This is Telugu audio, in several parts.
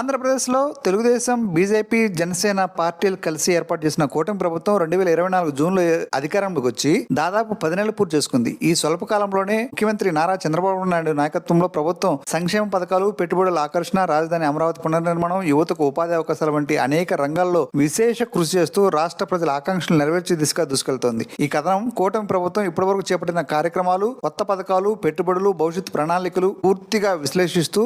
ఆంధ్రప్రదేశ్లో తెలుగుదేశం, బీజేపీ, జనసేన పార్టీలు కలిసి ఏర్పాటు చేసిన కూటమి ప్రభుత్వం 2024 జూన్లో అధికారంలోకి వచ్చి దాదాపు 10 నెలలు పూర్తి చేసుకుంది. ఈ స్వల్ప కాలంలోనే ముఖ్యమంత్రి నారా చంద్రబాబు నాయుడు నాయకత్వంలో ప్రభుత్వం సంక్షేమ పథకాలు, పెట్టుబడుల ఆకర్షణ, రాజధాని అమరావతి పునర్నిర్మాణం, యువతకు ఉపాధి అవకాశాల వంటి అనేక రంగాల్లో విశేష కృషి చేస్తూ రాష్ట్ర ప్రజల ఆకాంక్షలు నెరవేర్చే దిశగా దూసుకెళ్తోంది. ఈ కథనం కూటమి ప్రభుత్వం ఇప్పటివరకు చేపట్టిన కార్యక్రమాలు, కొత్త పథకాలు, పెట్టుబడులు, భవిష్యత్ ప్రణాళికలు పూర్తిగా విశ్లేషిస్తూ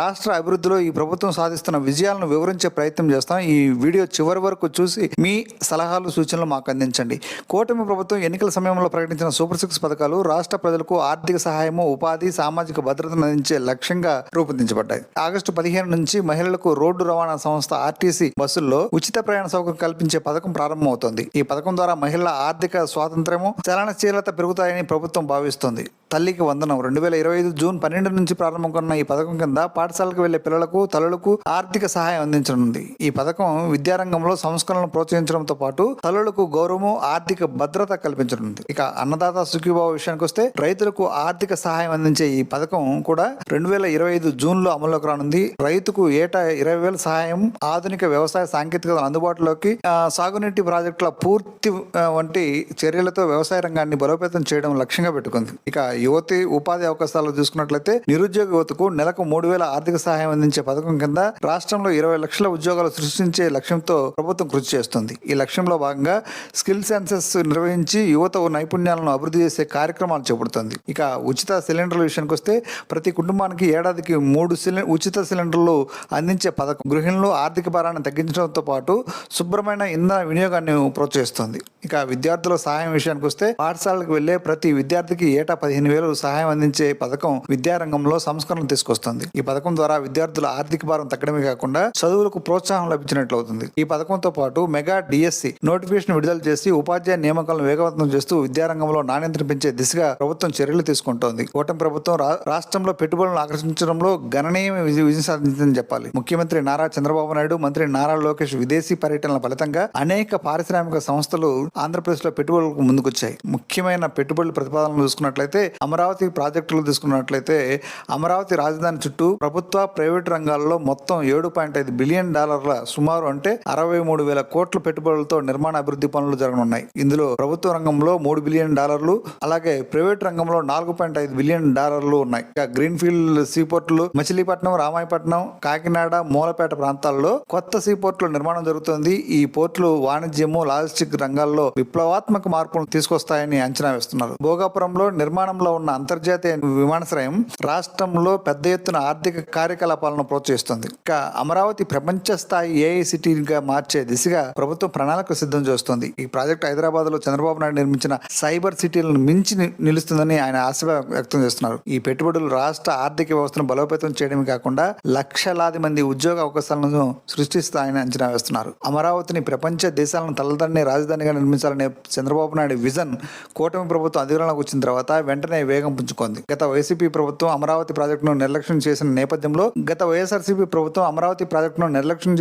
రాష్ట్ర అభివృద్ధిలో ఈ ప్రభుత్వం సాధిస్తున్న విజయాలను వివరించే ప్రయత్నం చేస్తాం. ఈ వీడియో చివరి వరకు చూసి మీ సలహాలు, సూచనలు మాకు అందించండి. కూటమి ప్రభుత్వం ఎన్నికల సమయంలో ప్రకటించిన సూపర్ 6 పథకాలు రాష్ట్ర ప్రజలకు ఆర్థిక సహాయము, ఉపాధి, సామాజిక భద్రతను అందించే లక్ష్యంగా రూపొందించబడ్డాయి. ఆగస్టు 15 నుంచి మహిళలకు రోడ్డు రవాణా సంస్థ ఆర్టీసీ బస్సుల్లో ఉచిత ప్రయాణ సౌకర్యం కల్పించే పథకం ప్రారంభమవుతోంది. ఈ పథకం ద్వారా మహిళల ఆర్థిక స్వాతంత్ర్యము, చలనశీలత పెరుగుతాయని ప్రభుత్వం భావిస్తోంది. తల్లికి వందనం 2025 జూన్ 12 నుంచి ప్రారంభమవుతున్న ఈ పథకం కింద పాఠశాలకు వెళ్లే పిల్లలకు, తల్లులకు ఆర్థిక సహాయం అందించనుంది. ఈ పథకం విద్యారంగంలో సంస్కరణలను ప్రోత్సహించడంతో పాటు తల్లులకు గౌరవము, ఆర్థిక భద్రత కల్పించనుంది. ఇక అన్నదాత సుఖీభావ విషయానికి వస్తే రైతులకు ఆర్థిక సహాయం అందించే ఈ పథకం కూడా 2025 జూన్ లో అమల్లోకి రానుంది. రైతుకు ఏటా 20,000 సహాయం, ఆధునిక వ్యవసాయ సాంకేతికతను అందుబాటులోకి, సాగునీటి ప్రాజెక్టుల పూర్తి వంటి చర్యలతో వ్యవసాయ రంగాన్ని బలోపేతం చేయడం లక్ష్యంగా పెట్టుకుంది. ఇక యువతి ఉపాధి అవకాశాలు చూసుకున్నట్లయితే నిరుద్యోగ యువతకు నెలకు 3,000 ఆర్థిక సహాయం అందించే పథకం కింద రాష్ట్రంలో 20 లక్షల ఉద్యోగాలు సృష్టించే లక్ష్యంతో ప్రభుత్వం కృషి చేస్తుంది. ఈ లక్ష్యంలో భాగంగా స్కిల్ సెన్సెస్ నిర్వహించి యువత నైపుణ్యాలను అభివృద్ధి చేసే కార్యక్రమాలు చేపడుతుంది. ఇక ఉచిత సిలిండర్ల విషయానికి వస్తే ప్రతి కుటుంబానికి ఏడాదికి 3 ఉచిత సిలిండర్లు అందించే పథకం గృహిణులు ఆర్థిక భారాన్ని తగ్గించడంతో పాటు శుభ్రమైన ఇంధన వినియోగాన్ని ప్రోత్సహిస్తుంది. ఇక విద్యార్థుల సహాయం విషయానికి వస్తే పాఠశాలకు వెళ్లే ప్రతి విద్యార్థికి ఏటా 15,000 సహాయం అందించే పథకం విద్యారంగంలో సంస్కరణలు తీసుకొస్తుంది. ఈ పథకం ద్వారా విద్యార్థుల ఆర్థిక భారం తగ్గడమే కాకుండా చదువులకు ప్రోత్సాహం లభించినట్లు అవుతుంది. ఈ పథకంతో పాటు మెగా డిఎస్సి నోటిఫికేషన్ విడుదల చేసి ఉపాధ్యాయ నియామకాలను వేగవంతం చేస్తూ విద్యారంగంలో నాణ్యతను పెంచే దిశగా ప్రభుత్వం చర్యలు తీసుకుంటోంది. కూటమి ప్రభుత్వం రాష్ట్రంలో పెట్టుబడులను ఆకర్షించడంలో గణనీయమైన విజయం సాధించిందని చెప్పాలి. ముఖ్యమంత్రి నారా చంద్రబాబు నాయుడు, మంత్రి నారా లోకేష్ విదేశీ పర్యటనల ఫలితంగా అనేక పారిశ్రామిక సంస్థలు ఆంధ్రప్రదేశ్ లో పెట్టుబడులకు ముందుకొచ్చాయి. ముఖ్యమైన పెట్టుబడుల ప్రతిపాదనలు చూసుకున్నట్లయితే అమరావతి ప్రాజెక్టులు తీసుకున్నట్లయితే అమరావతి రాజధాని చుట్టూ ప్రభుత్వ, ప్రైవేటు రంగాల్లో మొత్తం $7.5 బిలియన్ సుమారు అంటే 63,000 కోట్ల పెట్టుబడులతో నిర్మాణ అభివృద్ధి పనులు జరగనున్నాయి. ఇందులో ప్రభుత్వ రంగంలో $3 బిలియన్, అలాగే ప్రైవేట్ రంగంలో $4.5 బిలియన్ ఉన్నాయి. ఇక గ్రీన్ ఫీల్డ్ సీపోర్టులు మచిలీపట్నం, రామాయపట్నం, కాకినాడ, మూలపేట ప్రాంతాల్లో కొత్త సీపోర్టుల నిర్మాణం జరుగుతుంది. ఈ పోర్టులు వాణిజ్యము, లాజిస్టిక్ రంగాల్లో విప్లవాత్మక మార్పులను తీసుకొస్తాయని అంచనా వేస్తున్నారు. భోగాపురంలో నిర్మాణంలో ఉన్న అంతర్జాతీయ విమానాశ్రయం రాష్ట్రంలో పెద్ద ఎత్తున ఆర్థిక కార్యకలాపాలను ప్రోత్సహిస్తుంది. ఇక అమరావతి ప్రపంచ స్థాయి ఏఐ సిటీగా మార్చే దిశగా ప్రభుత్వం ప్రణాళిక సిద్ధం చేస్తోంది. ఈ ప్రాజెక్టు హైదరాబాద్ లో చంద్రబాబు నాయుడు నిర్మించిన సైబర్ సిటీలను మించి నిలుస్తుందని ఆయన ఆశ వ్యక్తం చేస్తున్నారు. ఈ పెట్టుబడులు రాష్ట్ర ఆర్థిక వ్యవస్థను బలోపేతం చేయడమే కాకుండా లక్షలాది మంది ఉద్యోగ అవకాశాలను సృష్టిస్తాయని అంచనా వేస్తున్నారు. అమరావతిని ప్రపంచ దేశాలను తలదన్నే రాజధానిగా నిర్మించాలనే చంద్రబాబు నాయుడు విజన్ కూటమి ప్రభుత్వం అధికారంలోకి వచ్చిన తర్వాత వెంటనే వేగం పుంజుకుంది. గత వైసీపీ ప్రభుత్వం అమరావతి ప్రాజెక్టును నిర్లక్ష్యం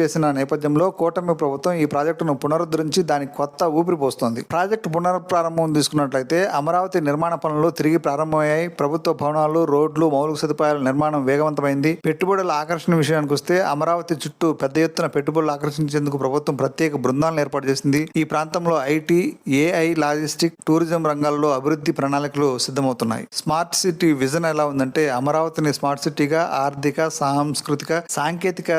చేసిన నేపథ్యంలో కూటమి ప్రభుత్వం ఈ ప్రాజెక్టును పునరుద్ధరించి దానికి కొత్త ఊపిరి పోస్తోంది. ప్రాజెక్టు పునఃప్రారంభం తీసుకున్నట్లయితే అమరావతి నిర్మాణ పనులు తిరిగి ప్రారంభమయ్యాయి. ప్రభుత్వ భవనాలు, రోడ్లు, మౌలిక సదుపాయాల నిర్మాణం వేగవంతమైంది. పెట్టుబడుల ఆకర్షణ విషయానికి వస్తే అమరావతి చుట్టూ పెద్ద ఎత్తున పెట్టుబడులు ఆకర్షించేందుకు ప్రభుత్వం ప్రత్యేక బృందాలను ఏర్పాటు చేసింది. ఈ ప్రాంతంలో ఐటీ, ఏఐ, లాజిస్టిక్, టూరిజం రంగాల్లో అభివృద్ధి ప్రణాళికలు సిద్ధమవుతున్నాయి. స్మార్ట్ సిటీ విజన్ ఎలా ఉందంటే అమరావతిని స్మార్ట్ సిటీగా, ఆర్థిక, సాంస్కృతిక, సాంకేతిక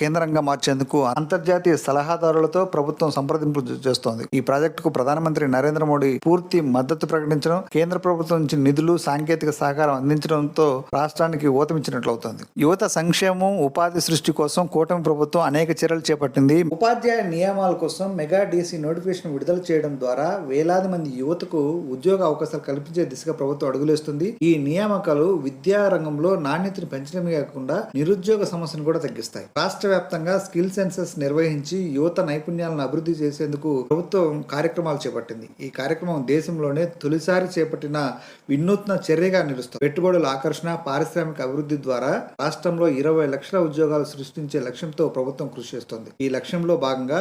కేంద్రంగా మార్చేందుకు అంతర్జాతీయ సలహాదారులతో ప్రభుత్వం సంప్రదింపులు చేస్తోంది. ఈ ప్రాజెక్టుకు ప్రధానమంత్రి నరేంద్ర మోడీ పూర్తి మద్దతు ప్రకటించడం, కేంద్ర ప్రభుత్వం నుంచి నిధులు, సాంకేతిక సహకారం అందించడంతో రాష్ట్రానికి ఊతమిచ్చినట్లు అవుతుంది. యువత సంక్షేమం, ఉపాధి సృష్టి కోసం కూటమి ప్రభుత్వం అనేక చర్యలు చేపట్టింది. ఉపాధ్యాయ నియామాల కోసం మెగా డిఎస్సి నోటిఫికేషన్ విడుదల చేయడం ద్వారా వేలాది మంది యువతకు ఉద్యోగ అవకాశాలు కల్పించే దిశగా ప్రభుత్వం అడుగులేస్తుంది. ఈ నియామకాలు విద్యా రంగంలో నాణ్యతను పెంచడమే కాకుండా నిరుద్యోగ సమస్యను కూడా తగ్గిస్తాయి. రాష్ట్ర వ్యాప్తంగా స్కిల్ సెన్సెస్ నిర్వహించి యువత నైపుణ్యాలను అభివృద్ధి చేసేందుకు ప్రభుత్వం కార్యక్రమాలు చేపట్టింది. ఈ కార్యక్రమం దేశంలోనే తొలిసారి చేపట్టిన వినూత్న చర్యగా నిలుస్తుంది. పెట్టుబడుల ఆకర్షణ, పారిశ్రామిక అభివృద్ధి ద్వారా రాష్ట్రంలో 20 లక్షల ఉద్యోగాలు సృష్టించే లక్ష్యంతో ప్రభుత్వం కృషి చేస్తోంది. ఈ లక్ష్యంలో భాగంగా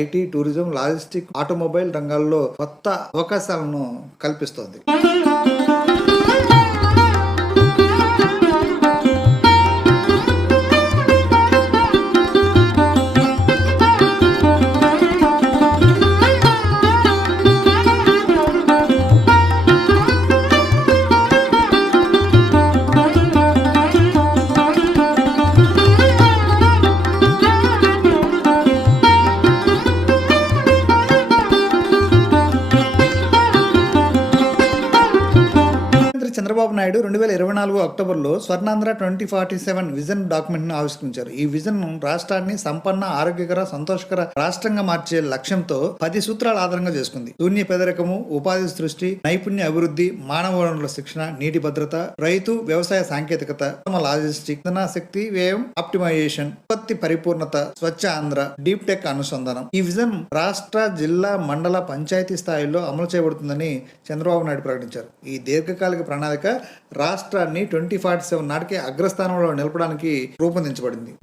ఐటీ, టూరిజం, లాజిస్టిక్, ఆటోమొబైల్ రంగాల్లో కొత్త అవకాశాలను కల్పిస్తోంది. నాయుడు 2024 అక్టోబర్లో స్వర్ణాంధ్ర 2047 విజన్ డాక్యుమెంట్ ను ఆవిష్కరించారు. ఈ విజన్ రాష్ట్రాన్ని సంపన్న, ఆరోగ్యకర, సంతోషకర రాష్ట్రంగా మార్చే లక్ష్యంతో 10 సూత్రాల ఆధారంగా చేసుకుంది. శూన్య పేదరికము, ఉపాధి సృష్టి, నైపుణ్య అభివృద్ధి, మానవ వనరుల శిక్షణ, నీటి భద్రత, రైతు వ్యవసాయ సాంకేతికత, లాజిస్టిక్, శక్తి వ్యయం ఆప్టిమైజేషన్, ఉత్పత్తి పరిపూర్ణత, స్వచ్ఛ ఆంధ్ర, డీప్ టెక్ అనుసంధానం. ఈ విజన్ రాష్ట్ర, జిల్లా, మండల, పంచాయతీ స్థాయిలో అమలు చేయబడుతుందని చంద్రబాబు నాయుడు ప్రకటించారు. ఈ దీర్ఘకాలిక ప్రణాళిక రాష్ట్రాన్ని 2047 నాటికి అగ్రస్థానంలో నిలపడానికి రూపొందించబడింది.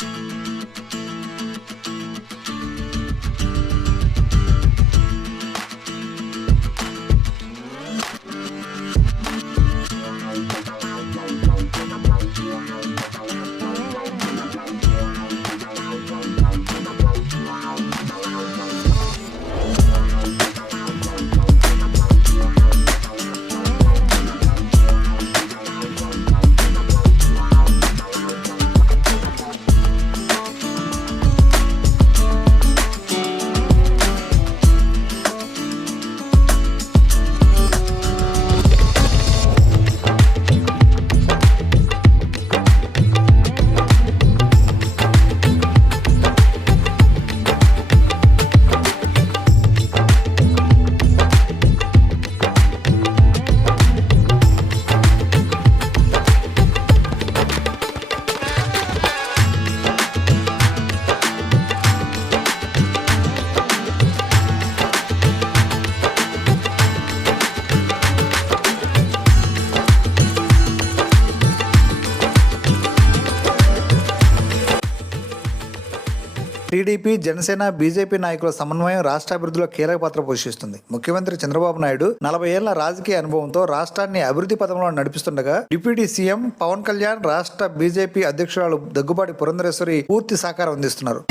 టీడీపీ, జనసేన, బీజేపీ నాయకుల సమన్వయం రాష్ట్ర అభివృద్ధిలో కీలక పాత్ర పోషిస్తుంది. ముఖ్యమంత్రి చంద్రబాబు నాయుడు 40 ఏళ్ల రాజకీయ అనుభవంతో రాష్ట్రాన్ని అభివృద్ధి పథంలో నడిపిస్తుండగా డిప్యూటీ సీఎం పవన్ కళ్యాణ్, రాష్ట్ర బీజేపీ అధ్యక్షురాలు దగ్గుబాటి పురంధరేశ్వరి పూర్తి సహకారం అందిస్తున్నారు.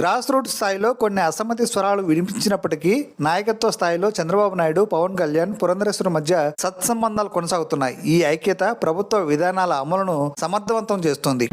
గ్రాస్ రూట్ స్థాయిలో కొన్ని అసమ్మతి స్వరాలు వినిపించినప్పటికీ నాయకత్వ స్థాయిలో చంద్రబాబు నాయుడు, పవన్ కళ్యాణ్, పురంధరేశ్వరి మధ్య సత్సంబంధాలు కొనసాగుతున్నాయి. ఈ ఐక్యత ప్రభుత్వ విధానాల అమలును సమర్థవంతం చేస్తుంది.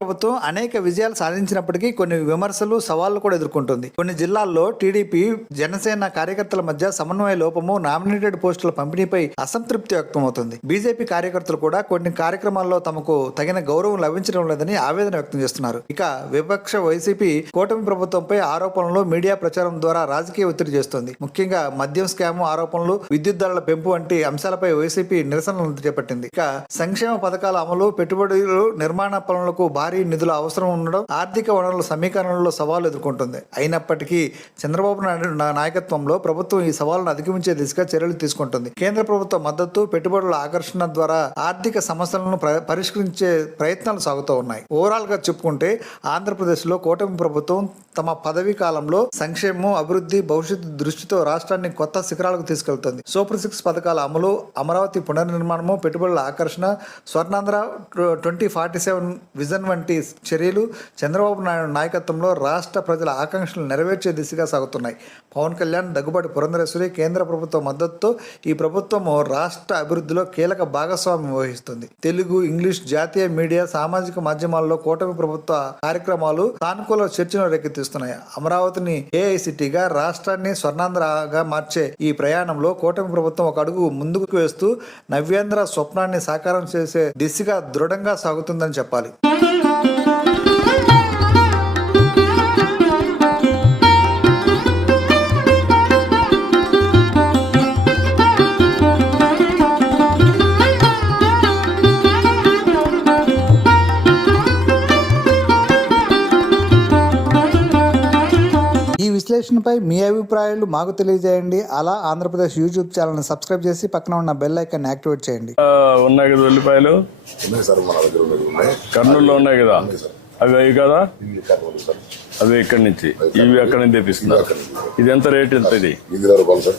ప్రభుత్వం అనేక విజయాలు సాధించినప్పటికీ కొన్ని విమర్శలు, సవాళ్లు కూడా ఎదుర్కొంటుంది. కొన్ని జిల్లాల్లో టీడీపీ, జనసేన కార్యకర్తల మధ్య సమన్వయ లోపము, నామినేటెడ్ పోస్టుల పంపిణీపై అసంతృప్తి వ్యక్తమవుతుంది. బీజేపీ కార్యకర్తలు కూడా కొన్ని కార్యక్రమాల్లో తమకు తగిన గౌరవం లభించడం లేదని ఆవేదన వ్యక్తం చేస్తున్నారు. ఇక విపక్ష వైసీపీ కూటమి ప్రభుత్వంపై ఆరోపణలు, మీడియా ప్రచారం ద్వారా రాజకీయ ఒత్తిడి చేస్తుంది. ముఖ్యంగా మద్యం స్కామ్ ఆరోపణలు, విద్యుత్ ధరల పెంపు వంటి అంశాలపై వైసీపీ నిరసనలు చేపట్టింది. ఇక సంక్షేమ పథకాల అమలు, పెట్టుబడులు, నిర్మాణ పనులకు భారీ నిధుల అవసరం ఉండడం, ఆర్థిక వనరుల సమీకరణలో సవాలు ఎదుర్కొంటుంది. అయినప్పటికీ చంద్రబాబు నాయుడు నాయకత్వంలో ప్రభుత్వం ఈ సవాళ్లను అధిగమించే దిశగా చర్యలు తీసుకుంటుంది. కేంద్ర ప్రభుత్వ మద్దతు, పెట్టుబడుల ఆకర్షణ ద్వారా ఆర్థిక సమస్యలను పరిష్కరించే ప్రయత్నాలు సాగుతూ ఉన్నాయి. ఓవరాల్ గా చెప్పుకుంటే ఆంధ్రప్రదేశ్ లో కూటమి ప్రభుత్వం తమ పదవీ కాలంలో సంక్షేమం, అభివృద్ధి, భవిష్యత్తు దృష్టితో రాష్ట్రాన్ని కొత్త శిఖరాలకు తీసుకెళ్తుంది. సూపర్ 6 పథకాల అమలు, అమరావతి పునర్నిర్మాణము, పెట్టుబడుల ఆకర్షణ, స్వర్ణాంధ్ర 2047 విజన్ వంటి చర్యలు చంద్రబాబు నాయుడు నాయకత్వంలో రాష్ట్ర ప్రజల ఆకాంక్షలు నెరవేర్చే దిశగా సాగుతున్నాయి. పవన్ కళ్యాణ్, దగ్గుబాటి పురంధరేశ్వరి కేంద్ర ప్రభుత్వ మద్దతుతో ఈ ప్రభుత్వం రాష్ట్ర అభివృద్ధిలో కీలక భాగస్వామ్యం వహిస్తుంది. తెలుగు, ఇంగ్లీష్, జాతీయ మీడియా, సామాజిక మాధ్యమాల్లో కూటమి ప్రభుత్వ కార్యక్రమాలు సానుకూల చర్చను రేకెత్తిస్తున్నాయి. అమరావతిని ఏఐసిటీగా, రాష్ట్రాన్ని స్వర్ణాంధ్రగా మార్చే ఈ ప్రయాణంలో కూటమి ప్రభుత్వం ఒక అడుగు ముందుకు వేస్తూ నవ్యాంధ్ర స్వప్నాన్ని సాకారం చేసే దిశగా దృఢంగా సాగుతుందని చెప్పాలి. నార్మలైజేషన్పై మీ అభిప్రాయాలు మాకు తెలియజేయండి. అలా ఆంధ్రప్రదేశ్ యూట్యూబ్ ఛానల్ని సబ్స్క్రైబ్ చేసి పక్కన ఉన్న బెల్ ఐకాన్ యాక్టివేట్ చేయండి. ఉన్నాయి కదా ఉల్లిపాయలు ఉన్నాయి సార్, మన దగ్గర ఉన్నాయి. కర్నూలులో ఉన్నాయి కదా, అవి అవి కదా, ఇల్లు కర్నూలు సార్. అవి ఎక్కడి నుంచి, ఇవి ఎక్కడి నుంచి తెప్పిస్తున్నారు? ఇది ఎంత రేట్ ఎంత? ఇది ఇది 20 రూపాయలు సార్.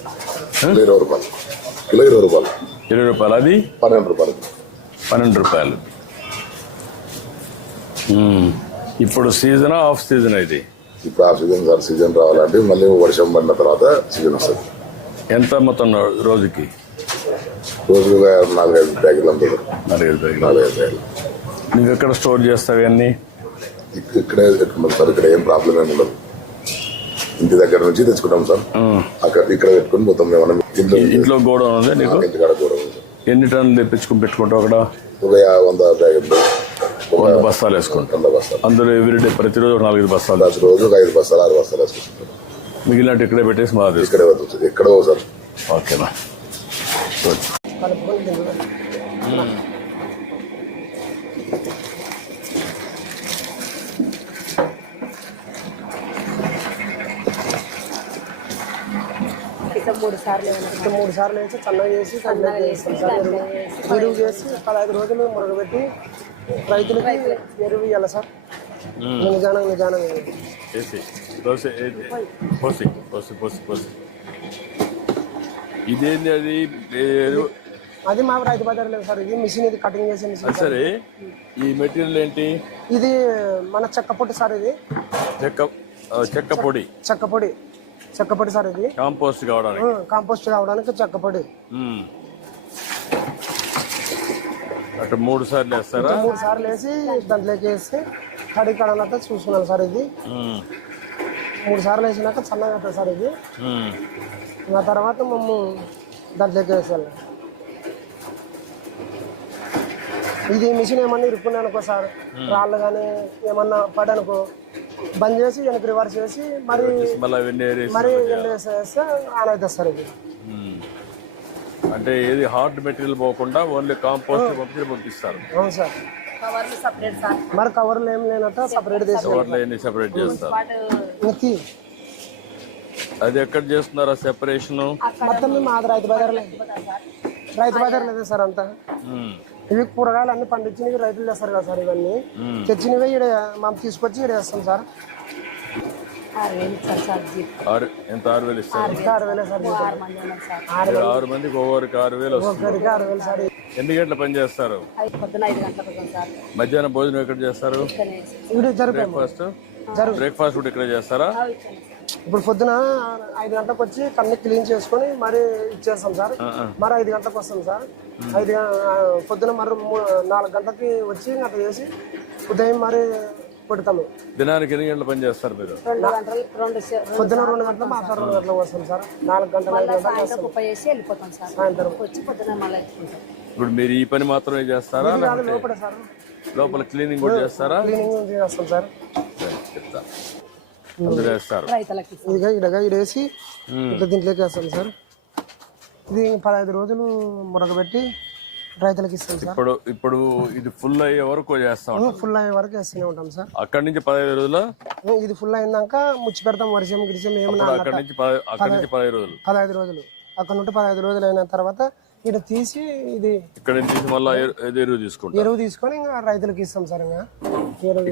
కిలో 20 రూపాయలు. కిలో 20 రూపాయలు. 20 రూపాయలు. అది 12 రూపాయలు. 12 రూపాయలు. ఇప్పుడు సీజన్ ఆఫ్ సీజన్ ఇది? ఇప్పుడు ఆ సీజన్ సార్. సీజన్ రావాలంటే మళ్ళీ వర్షం పడిన తర్వాత సీజన్ వస్తుంది. ఎంత మొత్తం రోజుకి? రోజు 4-5 ప్యాకెట్లు అమ్ముతారు. 4-5 ప్యాకెట్లు. 4-5 ప్యాకెట్లు. నువ్వు ఎక్కడ స్టోర్ చేస్తావు అన్నీ? ఇక్కడే పెట్టుకుంటాం సార్. ఇక్కడ ఏం ప్రాబ్లం ఏమి ఉండదు. ఇంటి దగ్గర నుంచి తెచ్చుకుంటాం సార్. అక్కడ ఇక్కడ పెట్టుకుని మొత్తం ఏమన్నా ఇంట్లో గోడౌన్ ఉంది నీకు? ఇంటికాడ కూడా ఉంది. ఎన్ని టన్నులు తెప్పించుకుని పెట్టుకుంటావు అక్కడ? 100 ప్యాకెట్లు. 100 బస్తాలు వేసుకుంటాం. 100 బస్తాలు. అందులో ఎవ్రీడే ప్రతిరోజు 4-5 బస్తాలు. రోజు 5 బస్తాలు 6 బస్తాలు వేసుకుంటాం. మిగిలినట్టు ఇక్కడే పెట్టేసి మా ఇక్కడే వస్తుంది. ఎక్కడో సార్. ఓకేనా? మూడు సార్లు వేసి చల్లగా చేసి ఎరువు చేసి 15 రోజులు మురగబెట్టి రైతులకి ఎరువు ఇవ్వాలి సార్. నిజానం ఇదేంది అది? అది మా రైతు బజార్ లేదు సార్. ఇది మిషన్, ఇది కటింగ్ చేసే మిషన్. సరే, ఈ మెటీరియల్ ఏంటి? ఇది మన చెక్క పొడి సార్. ఇది చెక్క పొడి. చెక్క పొడి సార్. ఇది కాంపోస్ట్ కావడానికి చెక్క పొడి. అటు 3 సార్లు వేస్తారా? 3 సార్లు వేసి దాంట్లోకి వేసి కడిగి కడాలంతా చూసుకున్నాను సార్. ఇది 3 సార్లు వేసినాక చల్లగా అవుతుంది సార్. ఇది ఆ తర్వాత మేము దాంట్లోకి వేసేయాలి. ఇది మిషన్ ఏమన్నా ఇరుక్కున్నాయి అనుకో సార్, రాళ్ళు కానీ ఏమన్నా పడనుకో బంద్ చేసి వెనక్కి రివర్స్ చేసి మరి వేస్తే ఆన్ అవుతుంది సార్. ఇది అంటే ఏది హార్డ్ మెటీరియల్ పోకుండా ఓన్లీ కాంపోస్ట్ పంపిస్తారు. అవును సార్. మరి కవర్లు ఏం లేనట్టు సపరేట్ సెపరేట్ చేస్తారు. అది ఎక్కడ చేస్తున్నారా సెపరేషన్? మొత్తం మేము ఆది రైతు బజార్ లేదు సార్. అంతా ఇవి కూరగాయలు అన్ని పండించినవి రైతులు చేస్తారు కదా సార్. ఇవన్నీ తెచ్చినవి ఇక్కడ మనం తీసుకొచ్చి ఇక్కడ వేస్తాం సార్. 6,000 ఇస్తారు. 6,000 సార్. 6 మందికి ఒక్కొక్కరికి 6,000 వస్తుంది. 6,000 సార్. ఎన్ని గంటల పని చేస్తారు? మధ్యాహ్నం భోజనం ఎక్కడ చేస్తారు? బ్రేక్ఫాస్ట్ కూడా ఇక్కడ చేస్తారా? ఇప్పుడు పొద్దున 5 గంటలకు వచ్చి కన్నీ క్లీన్ చేసుకుని మరి ఇచ్చేస్తాం సార్. మరి 5 గంటలకు వస్తాం సార్. పొద్దున మరి 4 గంటలకి వచ్చి అట్లా చేసి ఉదయం మరి పెడతాము. దినానికి ఎన్ని గంటల పని చేస్తారు మీరు? పొద్దున 2 గంటలు, మాట్లాడు 2 గంటలకు వస్తాం సార్. 4 గంటలు సాయంత్రం. ఇప్పుడు మీరు ఈ పని మాత్రమే చేస్తారా? లోపల సార్. లోపల క్లీనింగ్ కూడా చేస్తారా? క్లీనింగ్ చేస్తాం సార్. చెప్తా. అందరూ వేస్తారు. ఇడేసి ఇట్లా దీంట్లోకి వేస్తాం సార్. ఇది 15 రోజులు మురగబెట్టి రైతులకు ఇస్తాం సార్. ఇప్పుడు ఇది ఫుల్ అయ్యే వరకు చేస్తాం. ఫుల్ అయ్యే వరకు వేస్తూనే ఉంటాం సార్. అక్కడి నుంచి 15 రోజులు ఇది ఫుల్ అయినాక ముచ్చి పెడతాం. వర్షం గిరిజం ఏమన్నా 15 రోజులు. 15 రోజులు అక్కడ నుండి 15 రోజులు అయిన తర్వాత ఇక్కడ తీసి ఇది ఇక్కడ నుంచి మళ్ళీ ఎరువు తీసుకొని ఇంకా రైతులకు ఇస్తాం సార్. ఇంకా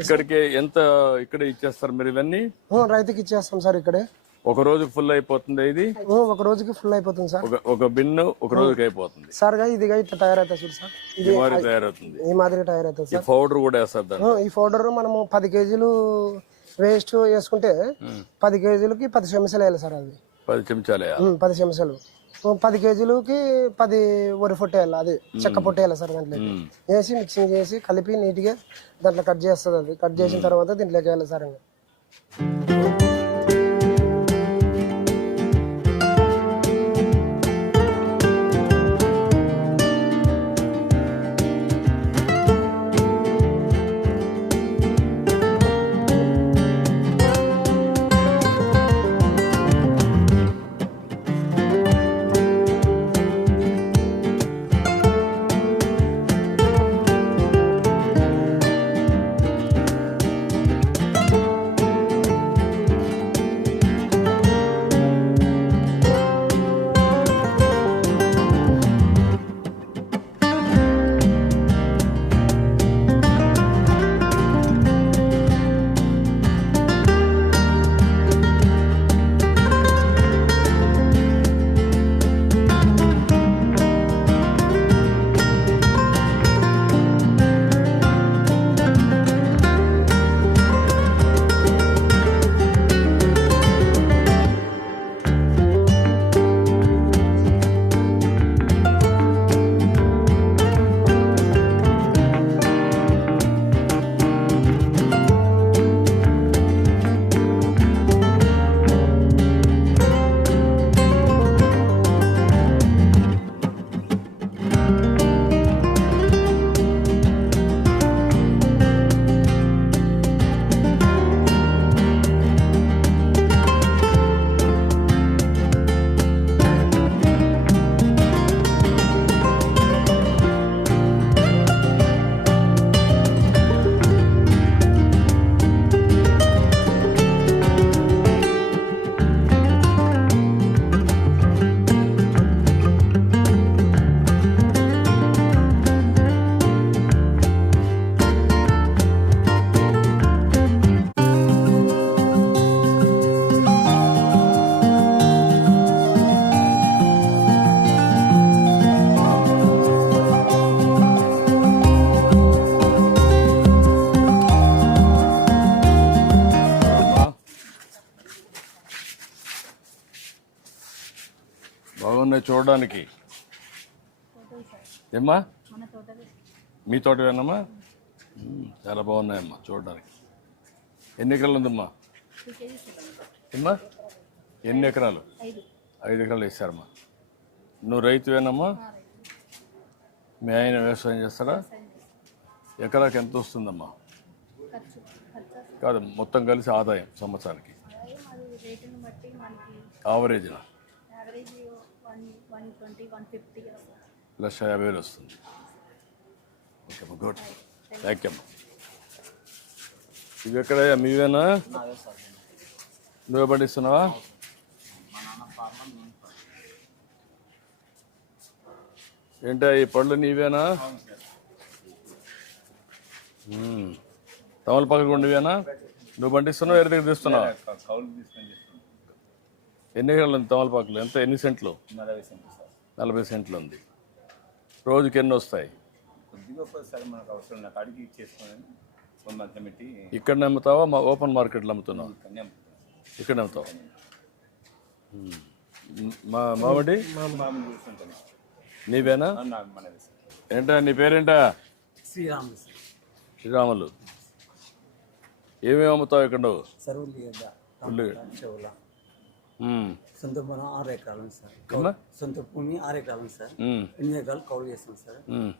ఇక్కడికి ఎంత ఇక్కడ ఇచ్చేస్తారు మీరు? ఇవన్నీ రైతుకి ఇచ్చేస్తాం సార్. ఇక్కడే ఒక రోజుకి ఫుల్ అయిపోతుంది. ఇది ఒక రోజుకి ఫుల్ అయిపోతుంది సార్. ఒక బిన్ను ఒక రోజుకి అయిపోతుంది సార్. ఇదిగా ఇట్లా తయారవుతుంది చూడు సార్. ఇది తయారవుతుంది. ఈ మాదిరి తయారవుతుంది సార్. పౌడర్ కూడా వేస్తారు. ఈ పౌడర్ మనము 10 కేజీలు వేస్ట్ వేసుకుంటే 10 కేజీలకి 10 చెంచాలు వేయాలి సార్. అది 10 చెంచాలు. 10 చెంచాలు. 10 కేజీలకి 10 వరి పొట్టు వేయాలి. అది చెక్క పొట్టు వేయాలి సార్. దాంట్లో వేసి మిక్సింగ్ చేసి కలిపి నీట్గా దాంట్లో కట్ చేస్తుంది. అది కట్ చేసిన తర్వాత దీంట్లోకి వేయాలి సార్. ఉన్నాయి చూడడానికి. ఏమ్మా మీ తోటవేనమ్మా? చాలా బాగున్నాయమ్మా చూడడానికి. ఎన్ని ఎకరాలు ఉందమ్మా? ఏమ్మా ఎన్ని ఎకరాలు? 5 ఎకరాలు వేసారమ్మా. నువ్వు రైతువేనమ్మా? మీ ఆయన వ్యవసాయం చేస్తారా? ఎకరాకి ఎంత వస్తుందమ్మా? కాదు మొత్తం కలిసి ఆదాయం సంవత్సరానికి ఆవరేజ్ 1,50,000 వస్తుంది. ఓకే అమ్మా, గుడ్, థ్యాంక్ యూ అమ్మా. ఇవి ఎక్కడ మీవేనా? నువ్వే పండిస్తున్నావా? ఏంటా ఈ పళ్ళు నీవేనా? తమలపాకు ఉండేవేనా? నువ్వు పండిస్తున్నావు, ఎవరి దగ్గర తీస్తున్నావా? ఎన్ని ఎకరాలు ఉంది తమలపాకులు? ఎంత, ఎన్ని సెంట్లు? 40 సెంట్లు ఉంది. రోజుకి ఎన్ని వస్తాయి? ఇక్కడ అమ్ముతావా? ఓపెన్ మార్కెట్లో అమ్ముతున్నావా? ఇక్కడ అమ్ముతావా? మామిడి నీవేనా? ఏంటా నీ పేరేంటా? శ్రీరాములు. ఏమేమి అమ్ముతావు ఇక్కడ నువ్వు? సొంత పొలం 6 ఎకరాలు ఉంది సార్. సొంత భూమి 6 ఎకరాలు ఉంది సార్. 8 ఎకరాలు కౌలు చేస్తాం సార్.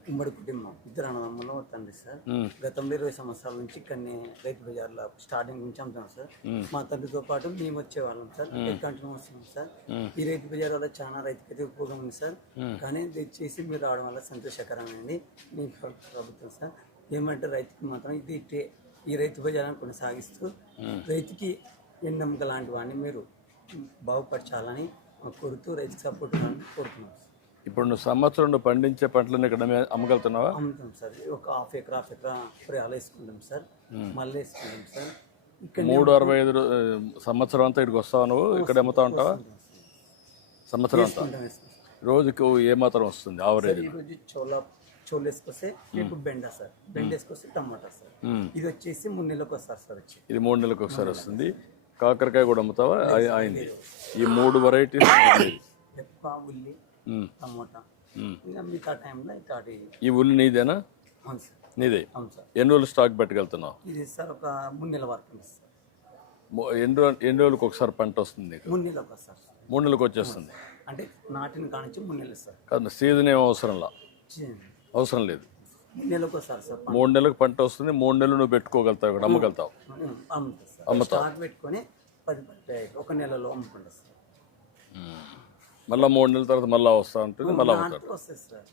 ఉమ్మడి కుటుంబం, 2 అన్నదమ్ములు తండ్రి సార్. గతంలో 20 సంవత్సరాల నుంచి ఇక్కడనే రైతు బజార్లో స్టార్టింగ్ నుంచి అమ్ముతాం సార్. మా తండ్రితో పాటు మేము వచ్చేవాళ్ళం సార్. కంటిన్యూ వస్తున్నాం సార్. ఈ రైతు బజార్ వల్ల చాలా రైతుకైతే ఉపయోగం ఉంది సార్. కానీ దయచేసి మీరు రావడం వల్ల సంతోషకరమైంది మీ ప్రభుత్వం సార్. ఏమంటే రైతుకి మాత్రం ఇది ఈ రైతు బజార్ని కొనసాగిస్తూ రైతుకి ఎండమ్మక లాంటి వాడిని మీరు బాగుపరచాలని కోరుతూ రైతుకి సపోర్ట్ కోరుతున్నాం. ఇప్పుడు నువ్వు సంవత్సరం పండించే పంటలను ఇక్కడ అమ్మగలుగుతున్నావా? అమ్ముతాం సార్. ఒక హాఫ్ ఎకరా పొలాలు వేసుకుంటాం సార్. మళ్ళీ వేసుకుంటాం సార్. ఇక్కడ 365 సంవత్సరం అంతా ఇక్కడికి వస్తావా నువ్వు? ఇక్కడ అమ్ముతా ఉంటావా సంవత్సరం అంతా? రోజుకు ఏమాత్రం వస్తుంది ఆవరేజ్? ఈరోజు చోలు వేసుకొస్తే రేపు బెండ సార్. బెండ వేసుకొస్తే టమాటా సార్. ఇది వచ్చేసి 3 నెలలకు వస్తారు సార్. వచ్చి ఇది 3 నెలలకు ఒకసారి వస్తుంది. కాకరకాయ కూడా అమ్ముతావా? అయింది. ఈ 3 వెరైటీస్ పెప్ప, ఉల్లి, టమోటా. ఇంకా మిగతా టైంలో ఇట్లాంటి. ఈ ఉల్లి నీదేనా? అవును సార్. నీదే. అవును సార్. ఎన్ని రోజులు స్టాక్ పెట్టుకెళ్తున్నావు? ఇది సార్ ఒక 3 నెలల వరకు ఉంది సార్. ఎన్ని రోజులకు ఒకసారి పంట వస్తుంది? 3 నెలలకు వస్తారు సార్. 3 నెలలకు వచ్చేస్తుంది. అంటే నాటిన కానించి 3 నెలలు సార్. కాదు సీజన్ ఏం అవసరం లేదు. 3 నెలలకు వస్తారు సార్. 3 నెలలకు పంట వస్తుంది. 3 నెలలు నువ్వు పెట్టుకోగలుగుతావు, ఇక్కడ అమ్మగలుగుతావు. అమ్ముతావు. స్టాక్ పెట్టుకొని 10 ఒక నెలలో అమ్ముకుంటా సార్. మళ్ళీ 3 నెలల తర్వాత మళ్ళీ వస్తా ఉంటుంది, మళ్ళీ అమ్ముతాడు. వస్తుంది సార్.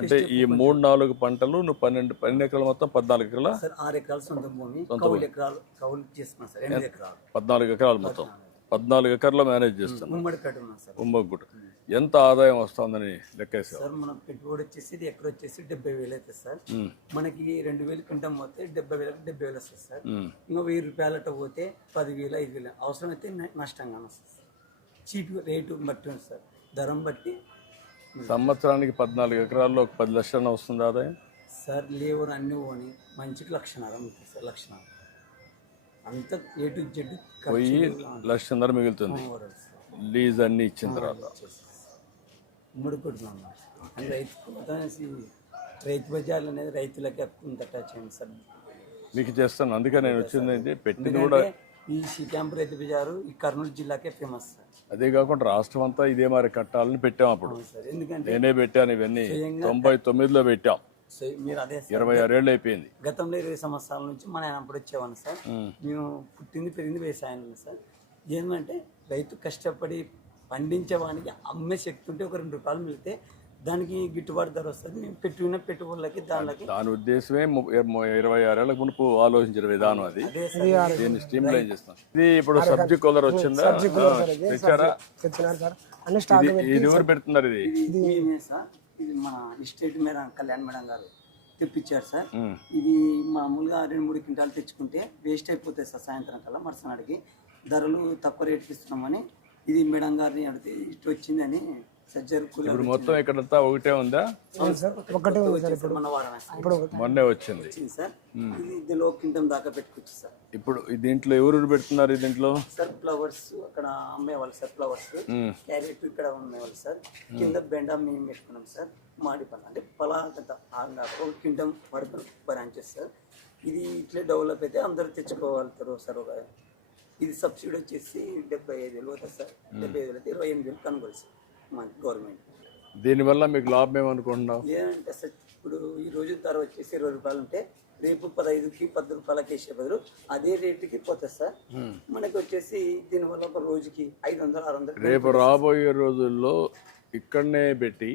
అంటే ఈ 3-4 పంటలు నువ్వు 12 ఎకరాలు మొత్తం 14 ఎకరాల సార్. 6 ఎకరాలు సొంత భూమి, కౌలు ఎకరాలు కౌలు చేసుకున్నాం సార్. 8 ఎకరాలు 14 ఎకరాలు మొత్తం 14 ఎకరాల్లో మేనేజ్ చేస్తాను. ఉమ్మడి కట్టు ఉన్నాం సార్. ఉమ్మడి గుట్ట. ఎంత ఆదాయం వస్తుందని లెక్కేసావు? సార్ మనం పెట్టుబడి వచ్చేసి ఇది ఎక్కడ వచ్చేసి 70,000 అవుతుంది సార్. మనకి 2,000 క్వింటం పోతే 70,000కి 70,000 వస్తుంది సార్. ఇంకా 1,000 రూపాయలు అట్ట పోతే 10,000, 5,000 అవసరమైతే నష్టంగా వస్తుంది సార్. చీప్ రేటు బట్టి ఉంది సార్, ధరం బట్టి. సంవత్సరానికి 14 ఎకరాల్లో 10 లక్షలు వస్తుంది ఆదాయం సార్. లేబర్ అన్నీ పోని మంచికి లక్షణాలు ఉంటుంది సార్. లక్షణాలు అంతా A to Z పోయి 1,00,000 మిగులుతుంది లీజ్ అన్ని ఇచ్చిన తర్వాత. ముడుకుంటున్నాం రైతు బజార్లు అనేది రైతులకి కొంత టచ్ అయింది సార్. మీకు చేస్తాను, అందుకే నేను వచ్చింది. పెట్టింది కూడా ఈ క్యాంప్ రైతు బజారు ఈ కర్నూలు జిల్లాకే ఫేమస్ సార్. అదే కాకుండా రాష్ట్రం అంతా ఇదే మరి కట్టాలని పెట్టాం అప్పుడు. ఎందుకంటే నేనే పెట్టాను ఇవన్నీ. 99లో పెట్టాం. మీరు అదే 26 ఏళ్ళు అయిపోయింది. గతంలో 20 సంవత్సరాల నుంచి మన ఆయన అప్పుడు వచ్చేవాళ్ళు సార్. మేము పుట్టింది పెరిగింది వ్యవసాయంలో సార్. ఏంటంటే రైతు కష్టపడి పండించేవానికి అమ్మే శక్తి ఉంటే ఒక 2 రూపాయలు మిగిలితే దానికి గిట్టుబాటు ధర వస్తుంది. మేము పెట్టిన పెట్టుబడులకి దాని ఉద్దేశమే 26 ఏళ్ళ మునుపు ఆలోచించిన విధానం అది. దీన్ని స్ట్రీమ్ లైన్ చేస్తాం. ఇది ఇప్పుడు సబ్జెక్ట్ కూలర్ వచ్చిందా? తెచ్చారా? ఇది ఎవరు పెడుతున్నారు? ఇది సార్. ఇది మన స్టేట్ మేడం కళ్యాణ్ మేడం గారు తెప్పించారు సార్. ఇది మామూలుగా 2-3 క్వింటాలు తెచ్చుకుంటే వేస్ట్ అయిపోతాయి సార్. సాయంత్రం కల్లా మరుసనాడికి ధరలు తక్కువ రేటుకి ఇస్తున్నామని ఇది మేడం గారిని అడిగితే ఇటు వచ్చిందని సార్ జరుపుకున్న ఇప్పుడు మొత్తం ఇక్కడంతా ఒకటే ఉందా? అవును సార్ ఒకటే ఉంది సార్ ఇప్పుడు మన వారం సార్ ఇప్పుడు మొన్నే వచ్చింది. వచ్చింది సార్. ఇది ఇందులో కింటం దాకా పెట్టుకోవచ్చు సార్. ఇప్పుడు దీంట్లో ఎవరు పెడుతున్నారు? ఈ దీంట్లో సార్ ఫ్లవర్స్ అక్కడ అమ్మేవాళ్ళు సార్, ఫ్లవర్స్ క్యారెట్ ఇక్కడ అమ్మేవాళ్ళు సార్. కింద బెండ మేము పెట్టుకున్నాం సార్. మాడి పళ్ళ అంటే పలాగత ఒక కింటం వరకు బ్రాంచెస్ సార్. ఇది ఇట్లే డెవలప్ అయితే అందరూ తెచ్చుకోగలుగుతారు సార్. ఒక ఇది సబ్సిడీ వచ్చేసి 75,000 అవుతుంది సార్. 75,000 అయితే 28,000 కనుగోలు సార్ మన గవర్నమెంట్. దీనివల్ల మీకు లాభం ఏమనుకుంటున్నావు? లేదంటే సార్ ఇప్పుడు ఈ రోజు ధర వచ్చేసి 20 రూపాయలు ఉంటే రేపు 15కి 10 రూపాయలకి వేసే బదులు అదే రేటుకి పోతుంది సార్. మనకి వచ్చేసి దీనివల్ల ఒక రోజుకి 500-600. రేపు రాబోయే రోజుల్లో ఇక్కడనే పెట్టి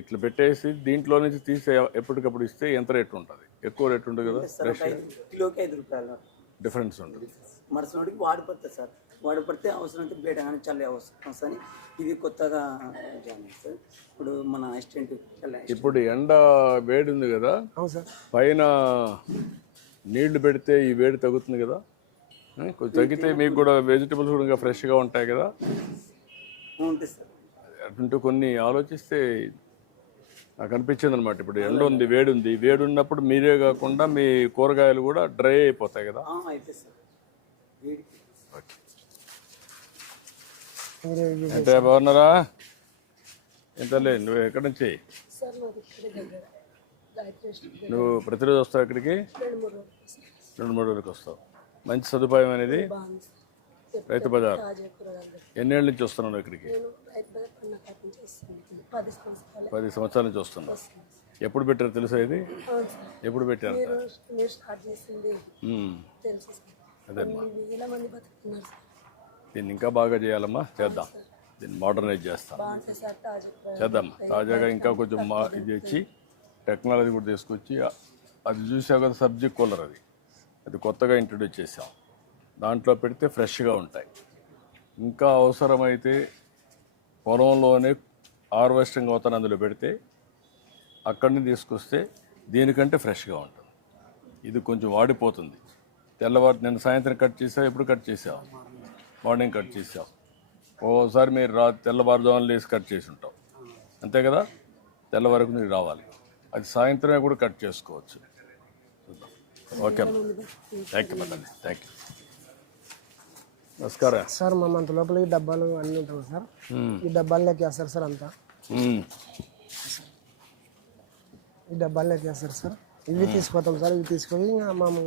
ఇట్లా పెట్టేసి దీంట్లో నుంచి తీసే ఎప్పటికప్పుడు ఇస్తే ఎంత రేటు ఉంటుంది? ఎక్కువ రేటు ఉంటుంది కదా, సార్ ఒక కిలోకి 5 రూపాయలు డిఫరెన్స్ ఉంటుంది. మరుసటికి వాడిపోతుంది సార్. వాడిపడితే అవసరం అయితే బయట కానీ చల్లే అవసరం అని ఇది కొత్తగా జాయిన్ అయ్యింది సార్. ఇప్పుడు మన అసిస్టెంట్ ఇప్పుడు ఎండ వేడి ఉంది కదా, అవును సార్ పైన నీళ్లు పెడితే ఈ వేడి తగ్గుతుంది కదా. కొంచెం తగ్గితే మీకు కూడా వెజిటబుల్స్ కూడా ఫ్రెష్గా ఉంటాయి కదా. ఉంటుంది సార్. అటుంటూ కొన్ని ఆలోచిస్తే నాకు అనిపించింది అనమాట. ఇప్పుడు ఎండ ఉంది, వేడి ఉంది. వేడి ఉన్నప్పుడు మీరే కాకుండా మీ కూరగాయలు కూడా డ్రై అయిపోతాయి కదా. అయితే సార్ వేడికి అంటే బాగున్నారా? ఎంతలే నువ్వు ఎక్కడి నుంచి? నువ్వు ప్రతిరోజు వస్తావు ఇక్కడికి? 2-3 రోజులకు వస్తావు. మంచి సదుపాయం అనేది రైతు బజార్. ఎన్నేళ్ళ నుంచి వస్తున్నావు ఇక్కడికి? 10 సంవత్సరాల నుంచి వస్తున్నావు. ఎప్పుడు పెట్టారు తెలుసా ఇది? ఎప్పుడు పెట్టారు? అదేమ్మా, దీన్ని ఇంకా బాగా చేయాలమ్మా. చేద్దాం, దీన్ని మోడర్నైజ్ చేస్తాం. చేద్దాం తాజాగా ఇంకా కొంచెం ఇది వచ్చి టెక్నాలజీ కూడా తీసుకొచ్చి అది చూసావు కదా, సబ్జెక్ట్ కూలర్ అది కొత్తగా ఇంట్రడ్యూస్ చేసాం. దాంట్లో పెడితే ఫ్రెష్గా ఉంటాయి. ఇంకా అవసరమైతే పొలంలోనే హార్వెస్టింగ్ అవుతాను అందులో పెడితే అక్కడి నుంచి తీసుకొస్తే దీనికంటే ఫ్రెష్గా ఉంటుంది. ఇది కొంచెం వాడిపోతుంది. తెల్లవారు నిన్న సాయంత్రం కట్ చేసావు, ఎప్పుడు కట్ చేసావు? మార్నింగ్ కట్ చేసావు. ఓసారి మీరు తెల్లవారుజామున లేసి కట్ చేసి ఉంటావు, అంతే కదా. తెల్లవారకు నీకు రావాలి. అది సాయంత్రమే కూడా కట్ చేసుకోవచ్చు. చూద్దాం. ఓకే అమ్మా, thank you madam, thank you. నమస్కారం సార్. మా మంత లోపల ఈ డబ్బాలు అన్నీ ఉంటాయి సార్. ఈ డబ్బాలు లెక్కేస్తారు సార్ అంతా. ఈ డబ్బాలు లెక్కేస్తారు సార్. ఇవి తీసుకుపోతాం సార్. ఇవి తీసుకొని మేము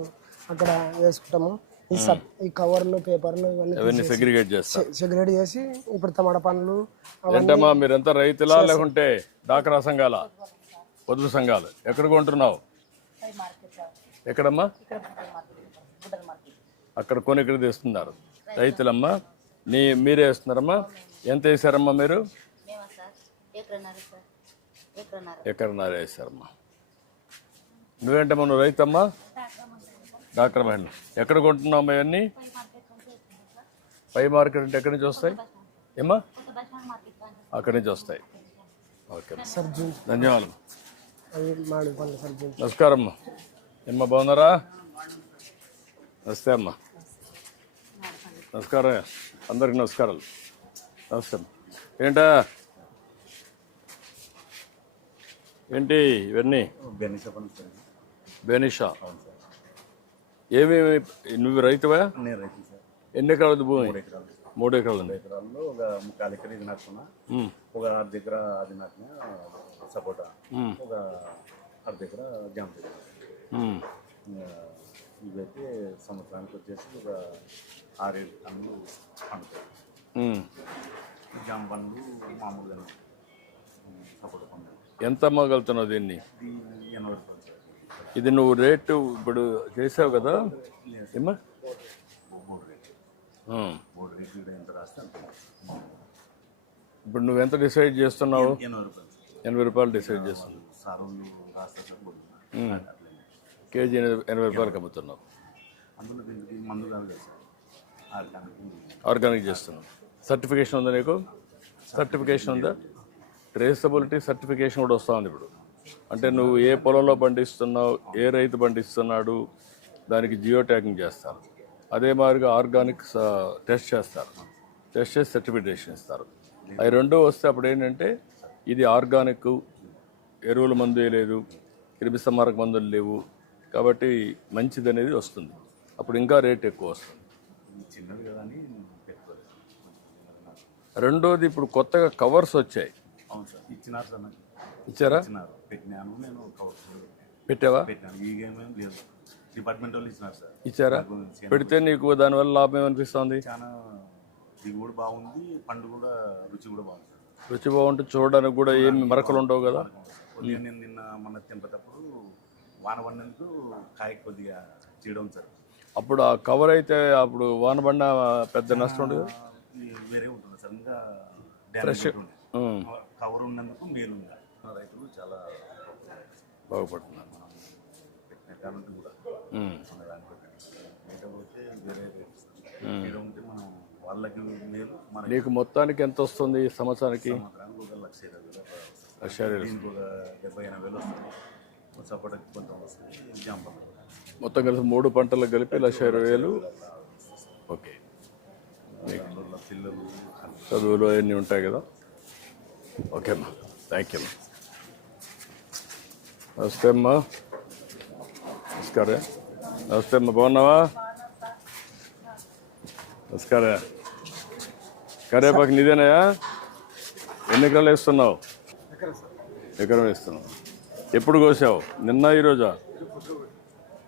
అక్కడ వేసుకుంటాము. ఈ కవర్లు, పేపర్లు ఇవన్నీ సెగ్రిగేట్ చేస్తాం. సెగ్రిగేట్ చేసి ఇప్పుడు టమాటా పండ్లు ఏంటమ్మా మీరంతా రైతులా లేకుంటే డాక్రా సంఘాల, పొదుపు సంఘాలు? ఎక్కడ కొంటున్నావు? ఎక్కడమ్మా? అక్కడ కొని ఇక్కడ తెస్తున్నారు. రైతులమ్మా మీరే వేస్తున్నారమ్మా? ఎంత వేసారమ్మా మీరు? ఎకరన్నర వేసారమ్మా. నువ్వేంటమ్మా, నువ్వు రైతమ్మా? డాక్టర్ మహిళ. ఎక్కడ కొంటున్నావు అవన్నీ? పై మార్కెట్ అంటే ఎక్కడి నుంచి వస్తాయి ఏమ్మా? అక్కడి నుంచి వస్తాయి. ఓకే, ధన్యవాదాలు. నమస్కారం అమ్మా. ఏమ్మా బాగున్నారా? నమస్తే అమ్మా. నమస్కారం అందరికి, నమస్కారాలు. నమస్తే. ఏంటా ఏంటి ఇవన్నీ? బెనిషా. ఏమేమి? నువ్వు రైతువా? ఎన్ని ఎకరాలు భూమి? 3 ఎకరాలు ఉంది. ఒక 3/4 ఎకరం ఇది నాటుకున్నా, ఒక 1/2 ఎకరా అది నాటిన సపోటా, ఒక 1/2 ఎకరా జామ చెట్టు. ఇవైతే సంవత్సరానికి వచ్చేసి ఒక 6-7 టన్నులు పండుతాయి. జామ పండ్లు మామూలుగా సపోటా పండు. ఎంత అమ్మగలుగుతున్నావు దీన్ని? 80 రూపాయలు. ఇది నువ్వు రేటు ఇప్పుడు చేసావు కదా ఏమ్మా? 3 రేట్లు ఎంత రాస్తే అంత. ఇప్పుడు నువ్వు ఎంత డిసైడ్ చేస్తున్నావు? 80 రూపాయలు. 80 రూపాయలు డిసైడ్ చేస్తున్నావు. సారులు రాస్తే కేజీ 80 రూపాయలకి అమ్ముతున్నావు. అందులో దీనికి మందు కాదు కదా సార్, ఆర్గానిక్ చేస్తున్నావు. సర్టిఫికేషన్ ఉందా నీకు? సర్టిఫికేషన్ ఉందా? ట్రేసబిలిటీ సర్టిఫికేషన్ కూడా వస్తూ ఉంది ఇప్పుడు. అంటే నువ్వు ఏ పొలంలో పండిస్తున్నావు, ఏ రైతు పండిస్తున్నాడు, దానికి జియో ట్యాగింగ్ చేస్తారు. అదే మాదిరిగా ఆర్గానిక్ టెస్ట్ చేస్తారు. టెస్ట్ చేసి సర్టిఫికేషన్ ఇస్తారు. అవి రెండు వస్తే అప్పుడు ఏంటంటే ఇది ఆర్గానిక్, ఎరువుల మందు వేయలేదు, క్రిమి సంహారక మందులు లేవు, కాబట్టి మంచిది అనేది వస్తుంది. అప్పుడు ఇంకా రేట్ ఎక్కువ వస్తుంది. చిన్నది కదా అని పెట్టుకోలేదు. రెండోది ఇప్పుడు కొత్తగా కవర్స్ వచ్చాయి. అవును సార్, ఇచ్చినారు సార్ నాకు. ఇచ్చారా? ఇచ్చినారు, పెట్టినాను నేను. కవర్ పెట్టావా? పెట్టాను. ఈ గేమ్ ఏం లేదు, డిపార్ట్మెంట్ వాళ్ళు ఇచ్చినారు సార్. ఇచ్చారా? పెడితే నీకు దానివల్ల లాభం ఏమనిపిస్తుంది? చాలా దిగుబడి బాగుంది, పండు కూడా రుచి కూడా బాగుంది సార్. రుచి బాగుంటుంది, చూడడానికి కూడా ఏమి మరకలు ఉండవు కదా. కొద్దిగా నేను నిన్న మొన్న తెంపేటప్పుడు వాన పడినందుకు కాయ కొద్దిగా చేయడం సార్. అప్పుడు ఆ కవర్ అయితే అప్పుడు వాన పడిన పెద్ద నష్టం ఉండదు. వేరే ఉంటుంది సార్, ఇంకా డ్యామేజ్ ఉంటుంది. కవర్ ఉన్నందుకు మేలు ఉంది. రైతులు చాలా బాగుపడుతున్నారు. పెట్టిన కారణం కూడా దాన్ని లేకపోతే వేరే రేటు ఉంటే మనం వాళ్ళకి మేలు. మన నీకు మొత్తానికి ఎంత వస్తుంది ఈ సంవత్సరానికి? సంవత్సరానికి ఒక 1,20,000 1,20,000. దీనికి ఒక 70,000-80,000 వస్తుంది. సపోర్ట్కి కొంచెం వస్తుంది. జాంప మొత్తం కలిసి 3 పంటలకు కలిపి 1,20,000. ఓకే. పిల్లలు చదువులు అవన్నీ ఉంటాయి కదా. ఓకే అమ్మా, థ్యాంక్ యూ అమ్మా. నమస్తే అమ్మా. నమస్కారం. నమస్తే అమ్మా, బాగున్నావా? నమస్కారం. కరేపాకు నీదేనాయా? ఎన్ని ఎకరాలు వేస్తున్నావు? ఎకరం వేస్తున్నావు. ఎప్పుడు కోసావు? నిన్న ఈరోజా?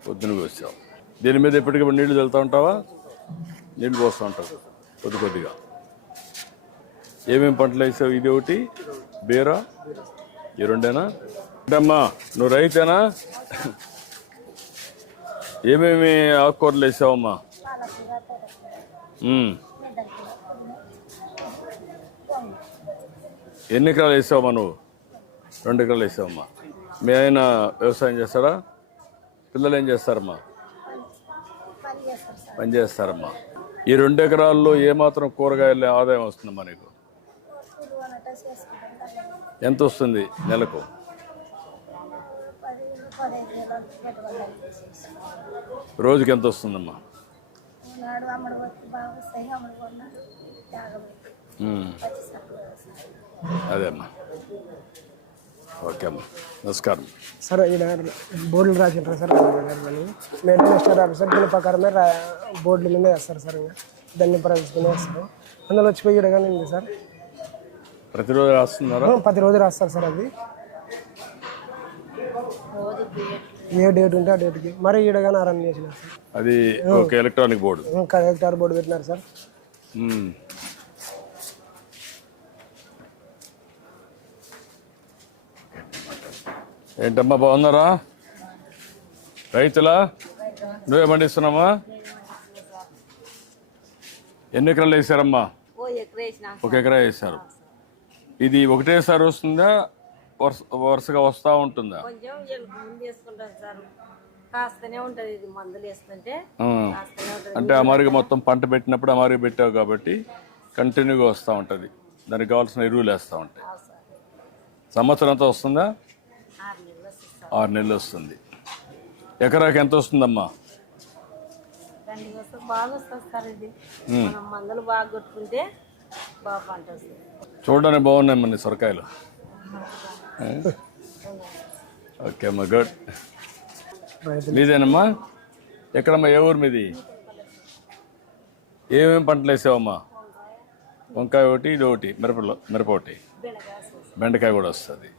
పొద్దున కోసావు. దీని మీద ఎప్పటికప్పుడు నీళ్లు చల్లుతూ ఉంటావా? నీళ్లు పోస్తూ ఉంటావు కొద్ది కొద్దిగా. ఏమేమి పంటలు వేసావు? ఇది ఒకటి, బీరా, ఈ రెండేనా? అమ్మా నువ్వు రైతేనా? ఏమేమి ఆకుకూరలు వేసావమ్మా? ఎన్ని ఎకరాలు వేసావమ్మా నువ్వు? 2 ఎకరాలు వేసావమ్మా. మీ ఆయన వ్యవసాయం చేస్తారా? పిల్లలు ఏం చేస్తారమ్మా? పని చేస్తారమ్మా. ఈ 2 ఎకరాల్లో ఏమాత్రం కూరగాయల ఆదాయం వస్తుందమ్మా నీకు? ఎంత వస్తుంది నెలకు? రోజుకి ఎంత వస్తుందమ్మా? అదే అమ్మా. ఓకే అమ్మా, నమస్కారం. సార్ ఇక్కడ బోర్డులు రాసింటారు సార్, మెయింటెనెన్స్ స్టార్ ఆఫీసర్ దీని ప్రకారమే బోర్డుల మీద వేస్తారు సార్. ఇంకా దాన్ని ప్రవేశించుకుని వేస్తారు. అందులో వచ్చిపోయి ఇడగానే ఉంది సార్. ప్రతిరోజు రాస్తున్నారా? ప్రతిరోజు రాస్తారు సార్. అది ఏ డేట్ ఉంటే ఆ డేట్కి మరి ఈడగానే రన్ చేసినారు సార్. అది ఒక ఎలక్ట్రానిక్ బోర్డు, కలెక్టర్ బోర్డు పెట్టినారు సార్. ఏంటమ్మా, బాగున్నారా? రైతులా? నువ్వే పండిస్తున్నామా? ఎన్ని ఎకరాలు వేసారమ్మా? 1 ఎకరా వేసారు. ఇది ఒకటేసారి వస్తుందా, వరుసగా వస్తూ ఉంటుందా? కొంచెం ముందు వేసుకుంటాం సార్, కాస్తనే ఉంటది. ఇది మందులు వేస్తుంటే అంటే అమారిగా మొత్తం పంట పెట్టినప్పుడు అమారిగా పెట్టావు కాబట్టి కంటిన్యూగా వస్తూ ఉంటుంది. దానికి కావాల్సిన ఎరువులు వేస్తూ ఉంటాయి. సంవత్సరం అంతా వస్తుందా? 6 నెలలు వస్తుంది. ఎకరాకి ఎంత వస్తుందమ్మా? 2 కోసం బాగా వస్తుంది సార్. ఇది మనం మందులు బాగా కొట్టుకుంటే బాగా పంట వస్తుంది. చూడడానికి బాగున్నాయి మన సొరకాయలు. ఓకే అమ్మా, గుడ్. మీదేనమ్మా? ఎక్కడమ్మా, ఏ ఊరు మీది? ఏమేమి పంటలు వేసావమ్మా? వంకాయ ఒకటి, ఇది ఒకటి, మిరప ఒకటి, బెండకాయ కూడా వస్తుంది.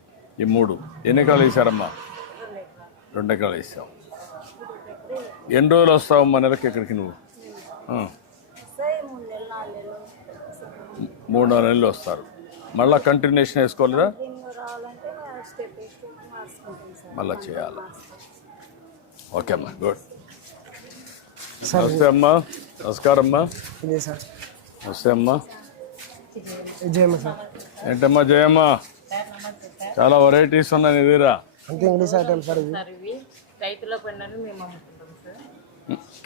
ఈ 3 ఎన్ని ఎకరాలు వేసారమ్మా? 2 ఎకరాలు వేసావు. ఎన్ని రోజులు వస్తావమ్మా నెలకి ఇక్కడికి నువ్వు? 3-4 నెలలు వస్తారు. మళ్ళీ కంటిన్యూషన్ వేసుకోలేదా? మళ్ళీ చేయాలి. ఓకే అమ్మా, గుడ్. నమస్తే అమ్మా. నమస్కారం అమ్మా. ఇదే సార్. నమస్తే అమ్మా. జయమ్మ సార్. ఏంటమ్మా జయమ్మ, చాలా వెరైటీస్ ఉన్నాయి నీ దగ్గర. అంతే ఇంగ్లీష్ ఐటమ్ సార్. ఇది రైతుల పండుగ మేము అమ్ముకుంటాం సార్.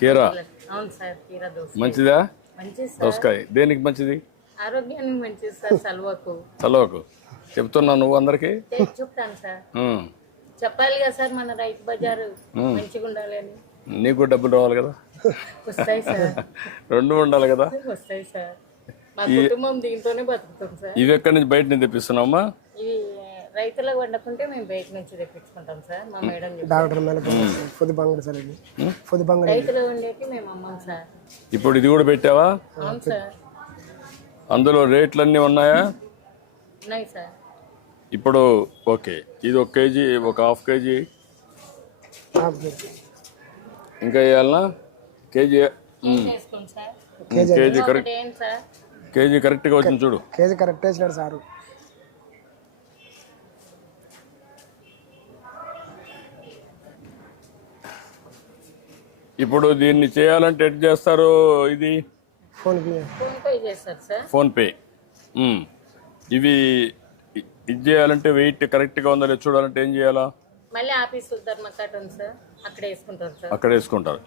కీరా? అవును సార్, కీరా దోస మంచిదా? మంచిది సార్. దోసకాయ దేనికి మంచిది? ఆరోగ్యానికి మంచిది సార్. చలవకు చెప్తున్నా నువ్వు అందరికి చెప్తాను సార్. చెప్పాలి కదా సార్, మన రైతు బజారు మంచిగా ఉండాలి అని. నీకు డబ్బులు రావాలి కదా. వస్తాయి సార్. 2 ఉండాలి కదా. వస్తాయి సార్. మా కుటుంబం దీంతోనే బతుకుతాం సార్. ఇవి ఎక్కడి నుంచి బయట నుంచి తెప్పిస్తున్నావమ్మా? ఇవి రైతులకు వండకుంటే మేము బయట నుంచి తెప్పించుకుంటాం సార్. మా మేడం చెప్పారు. డాక్టర్ మేల పొద్దు బంగారు సార్ ఇది పొద్దు బంగారు రైతులు వండేకి మేము అమ్మాం సార్. ఇప్పుడు ఇది కూడా పెట్టావా? అవును సార్, అందులో రేట్లన్నీ ఉన్నాయా? ఉన్నాయి సార్. ఇప్పుడు ఓకే, ఇది 1 కేజీ, ఒక హాఫ్ కేజీ ఇంకా వేయాలనా? కేజీ చేసుకోండి సార్. కేజీ కరెక్ట్, ఒకటి ఏంటి సార్? కేజీ కరెక్ట్గా వచ్చింది చూడు. కేజీ కరెక్ట్ వేసినాడు సారు. ఇప్పుడు దీన్ని చేయాలంటే ఎట్ చేస్తారు? ఇది ఫోన్ ఫోన్ పే చేస్తారు సార్. ఫోన్పే. ఇవి ఇది చేయాలంటే వెయిట్ కరెక్ట్గా ఉందా లేదు చూడాలంటే ఏం చేయాలా? మళ్ళీ ఆఫీసు ధర్మకట్ ఉంది సార్, అక్కడ వేసుకుంటారు సార్. అక్కడ వేసుకుంటారు.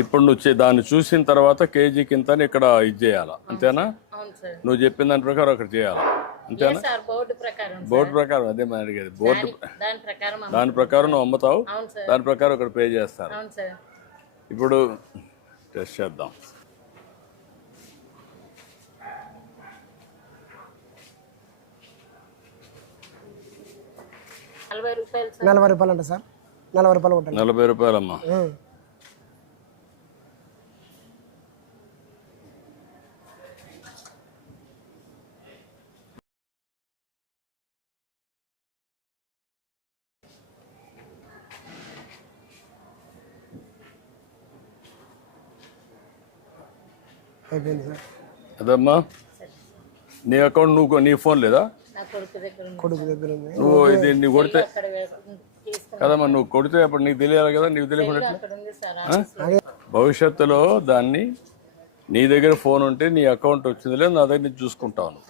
ఇప్పుడు నువ్వు దాన్ని చూసిన తర్వాత కేజీ కింద ఇక్కడ ఇది చేయాలా, అంతేనా? అవును సార్. నువ్వు చెప్పిన దాని ప్రకారం అక్కడ చేయాలా, అంతేనా? సార్ బోర్డు ప్రకారం సార్. బోర్డు ప్రకారం అదే మనం అడిగేది. బోర్డు దాని ప్రకారం దాని ప్రకారం నువ్వు అమ్ముతావు, అవును సార్. దాని ప్రకారం ఇక్కడ పే చేస్తారు. అవును సార్. ఇప్పుడు టెస్ట్ చేద్దాం. రూపాయలు సార్. 40 రూపాయలు అంట సార్. 40 రూపాయలు కొట్టాలి. 40 రూపాయలమ్మా. అయిపోయింది సార్. అదమ్మా నీ అకౌంట్ నీ ఫోన్ లేదా? నా కొడుకు దగ్గర ఉంది. కొడుకు దగ్గర ఉంది. నువ్వు ఇది నువ్వు కొడితే అక్కడ తీసుకుని కదమ్మా, నువ్వు కొడితే అప్పుడు నీకు తెలియాలి కదా. నీకు తెలియకుండా అక్కడ ఉంది సార్. భవిష్యత్తులో దాన్ని నీ దగ్గర ఫోన్ ఉంటే నీ అకౌంట్ వచ్చింది లేదు, నా దగ్గర నుంచి చూసుకుంటాను.